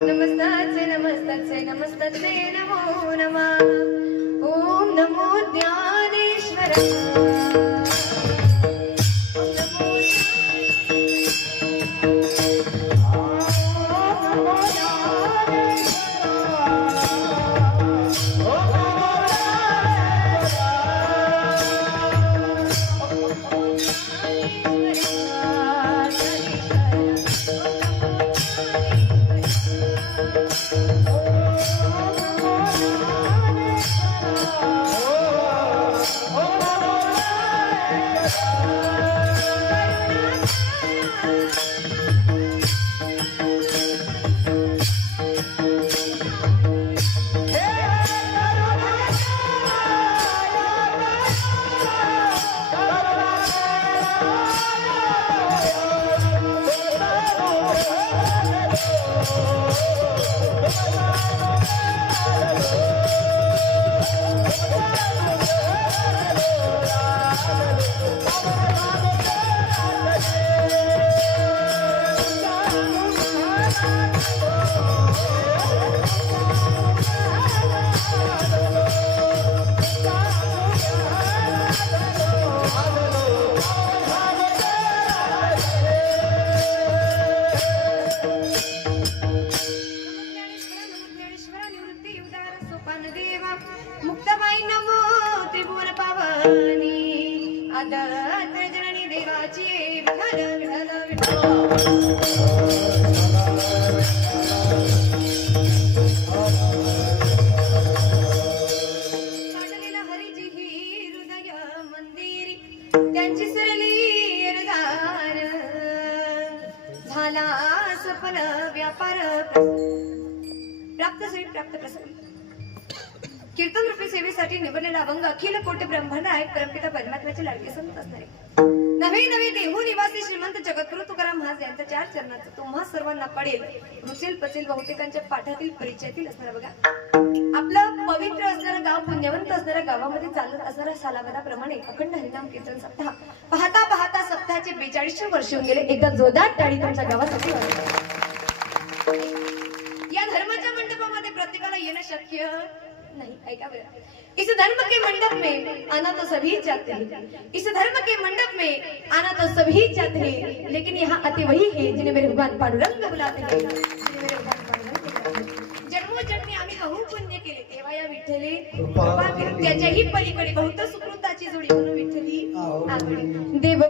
नमस्ताचे नमस्ताचे नमस्ताचे नमो नमः. ओम नमो ज्ञानेश्वराय. मुक्ताबाई नमो त्रिपुर पावनी आदर जननी देवाची विठ्ठल विठ्ठल विठ्ठल. पाटलेला हरीची ही हृदय मंदिरी त्यांची सरली एरदार झाला सफल व्यापार प्राप्त श्री प्राप्त प्रसंग. कीर्तन रूपी सेवेसाठी निवडलेला अभंग अखिल कोटी ब्रह्मांड आहे परमपिता परमात्म्याचे लाडके संत असणारे नवे नवे देहू निवासी श्रीमंत जगद्गुरु तुकाराम महाराज यांच्या 4 चरणाचं तुम्हा सर्वांना पडेल रुचेल पचेल बहुतेकांच्या पाठातील परिचयातील असणारा बघा. आपलं पवित्र असणारं गाव पुण्यवंत असणाऱ्या गावामध्ये चालत असणाऱ्या सालावदाप्रमाणे अखंड हरिनाम कीर्तन सप्ताह पाहता पाहता सप्ताहाचे 42 वर्ष होऊन गेले. एकदा जोरदार टाळी तुमच्या गावासाठी वाजवा. या धर्माच्या मंडपामध्ये प्रत्येकाला येणं शक्य नहीं. ऐका बरं. इस धर्म के मंडप में आना तो सभी चाहते हैं. इस धर्म के मंडप में आना तो सभी चाहते हैं, लेकिन यहाँ आते वही है जिन्हें मेरे भगवान पांडुरंग बुलाते हैं. जन्मोजन्मी आम्ही बहु पुण्य केले तेव्हा या विठ्ठले कृपा केली. त्याच्याही पलीकडे बहुत सुकृताची जोडी म्हणून विठ्ठली आगडी. देव